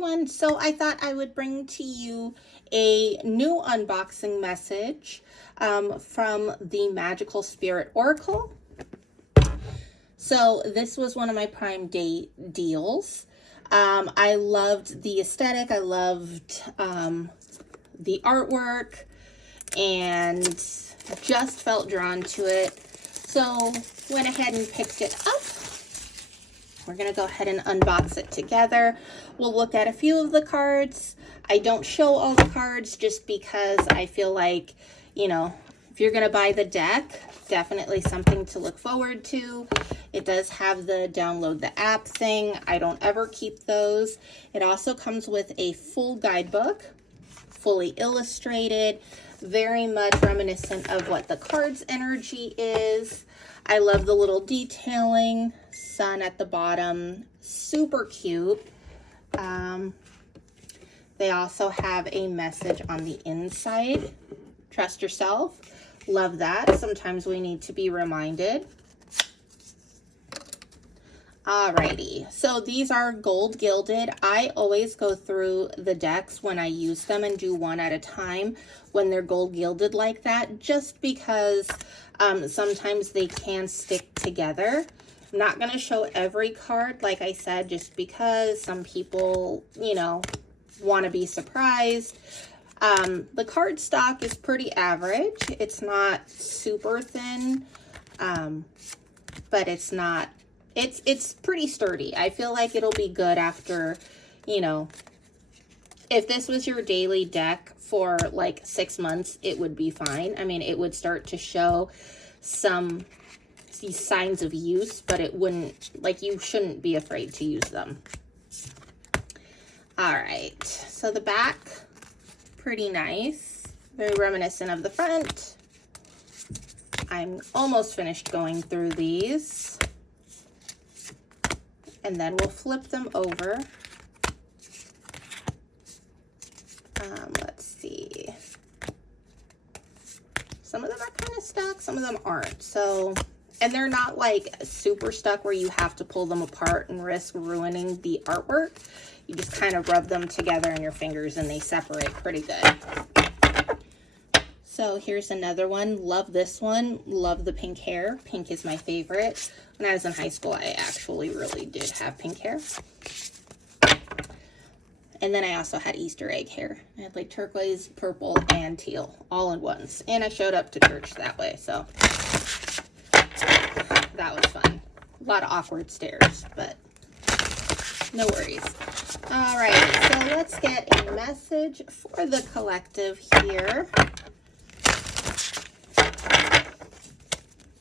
everyone. So I thought I would bring to you a new unboxing message from the Magical Spirit Oracle. So this was one of my Prime Day deals. I loved the aesthetic. I loved the artwork and just felt drawn to it. So went ahead and picked it up. We're going to go ahead and unbox it together. We'll look at a few of the cards. I don't show all the cards just because I feel like, you know, if you're going to buy the deck, definitely something to look forward to. It does have the download the app thing. I don't ever keep those. It also comes with a full guidebook, fully illustrated, very much reminiscent of what the card's energy is. I love the little detailing, sun at the bottom, super cute. They also have a message on the inside. Trust yourself. Love that. Sometimes we need to be reminded. Alrighty, so these are gold gilded. I always go through the decks when I use them and do one at a time when they're gold gilded like that, just because sometimes they can stick together. I'm not going to show every card, like I said, just because some people, you know, want to be surprised. The card stock is pretty average. It's not super thin, but it's not, it's pretty sturdy. I feel like it'll be good after, you know, if this was your daily deck for like 6 months, it would be fine. I mean, it would start to show some signs of use, but it wouldn't, like, you shouldn't be afraid to use them. All right, so the back, pretty nice, very reminiscent of the front. I'm almost finished going through these, and then we'll flip them over. Let's see. Some of them are kind of stuck, some of them aren't. So, and they're not like super stuck where you have to pull them apart and risk ruining the artwork. You just kind of rub them together in your fingers and they separate pretty good. So here's another one. Love this one. Love the pink hair. Pink is my favorite. When I was in high school, I actually really did have pink hair. And then I also had Easter egg hair. I had like turquoise, purple, and teal all in once. And I showed up to church that way, so that was fun. A lot of awkward stares, but no worries. All right, so let's get a message for the collective here.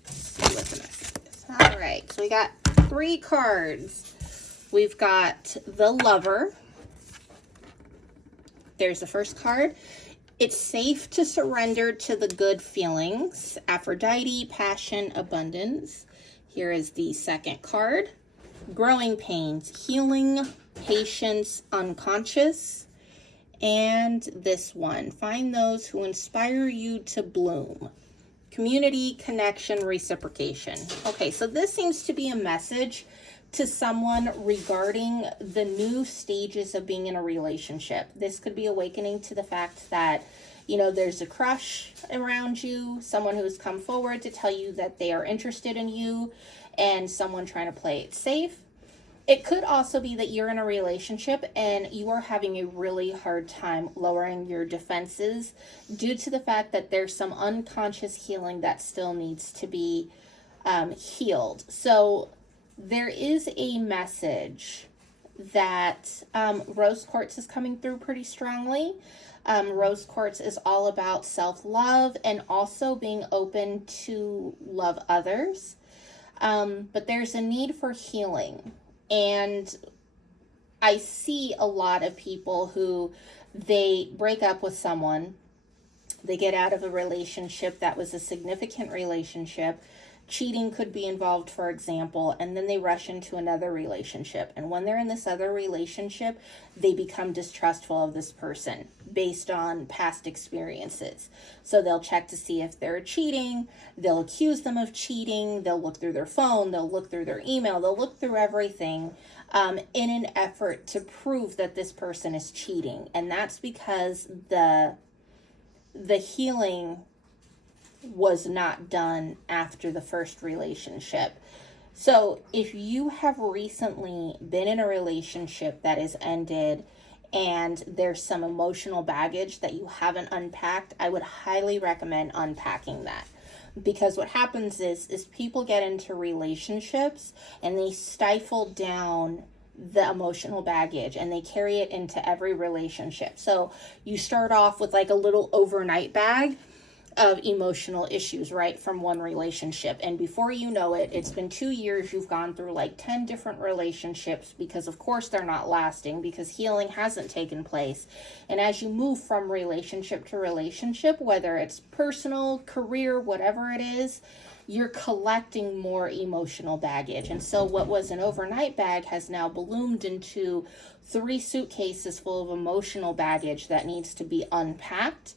Let's see what the message is. All right, so we got 3 cards. We've got the Lover. There's the first card. It's safe to surrender to the good feelings. Aphrodite, passion, abundance. Here is the second card. Growing pains, healing, patience, unconscious. And this one, find those who inspire you to bloom. Community, connection, reciprocation. Okay, so this seems to be a message to someone regarding the new stages of being in a relationship. This could be awakening to the fact that, you know, there's a crush around you, someone who's come forward to tell you that they are interested in you, and someone trying to play it safe. It could also be that you're in a relationship and you are having a really hard time lowering your defenses due to the fact that there's some unconscious healing that still needs to be healed. So there is a message that Rose Quartz is coming through pretty strongly. Rose Quartz is all about self-love and also being open to love others. But there's a need for healing. And I see a lot of people who they break up with someone, they get out of a relationship that was a significant relationship. Cheating could be involved, for example, and then they rush into another relationship. And when they're in this other relationship, they become distrustful of this person based on past experiences. So they'll check to see if they're cheating. They'll accuse them of cheating. They'll look through their phone. They'll look through their email. They'll look through everything in an effort to prove that this person is cheating. And that's because the healing was not done after the first relationship. So if you have recently been in a relationship that is ended and there's some emotional baggage that you haven't unpacked, I would highly recommend unpacking that. Because what happens is people get into relationships and they stifle down the emotional baggage and they carry it into every relationship. So you start off with like a little overnight bag of emotional issues, right, from one relationship. And before you know it, it's been 2 years, you've gone through like 10 different relationships, because of course they're not lasting, because healing hasn't taken place. And as you move from relationship to relationship, whether it's personal, career, whatever it is, you're collecting more emotional baggage. And so what was an overnight bag has now ballooned into 3 suitcases full of emotional baggage that needs to be unpacked,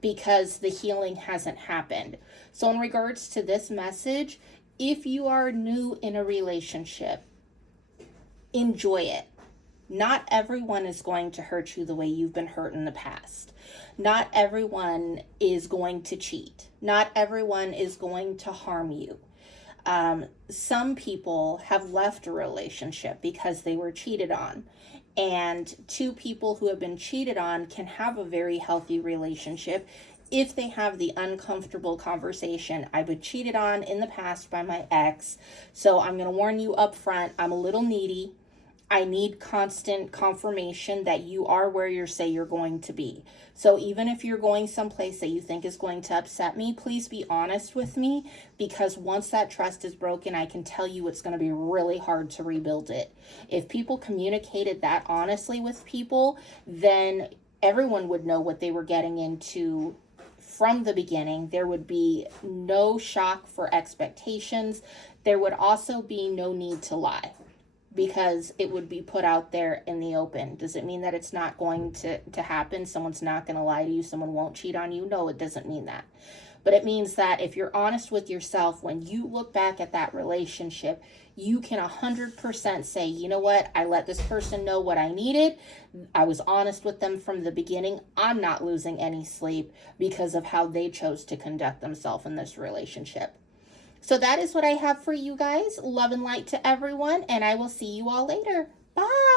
because the healing hasn't happened. So in regards to this message, if you are new in a relationship, enjoy it. Not everyone is going to hurt you the way you've been hurt in the past. Not everyone is going to cheat. Not everyone is going to harm you. Some people have left a relationship because they were cheated on. And 2 people who have been cheated on can have a very healthy relationship if they have the uncomfortable conversation. I've been cheated on in the past by my ex, so I'm going to warn you up front, I'm a little needy. I need constant confirmation that you are where you say you're going to be. So even if you're going someplace that you think is going to upset me, please be honest with me, because once that trust is broken, I can tell you it's going to be really hard to rebuild it. If people communicated that honestly with people, then everyone would know what they were getting into from the beginning. There would be no shock for expectations. There would also be no need to lie, because it would be put out there in the open. Does it mean that it's not going to happen? Someone's not going to lie to you. Someone won't cheat on you? No, it doesn't mean that. But it means that if you're honest with yourself, when you look back at that relationship, you can 100% say, you know what? I let this person know what I needed. I was honest with them from the beginning. I'm not losing any sleep because of how they chose to conduct themselves in this relationship. So that is what I have for you guys. Love and light to everyone, and I will see you all later. Bye.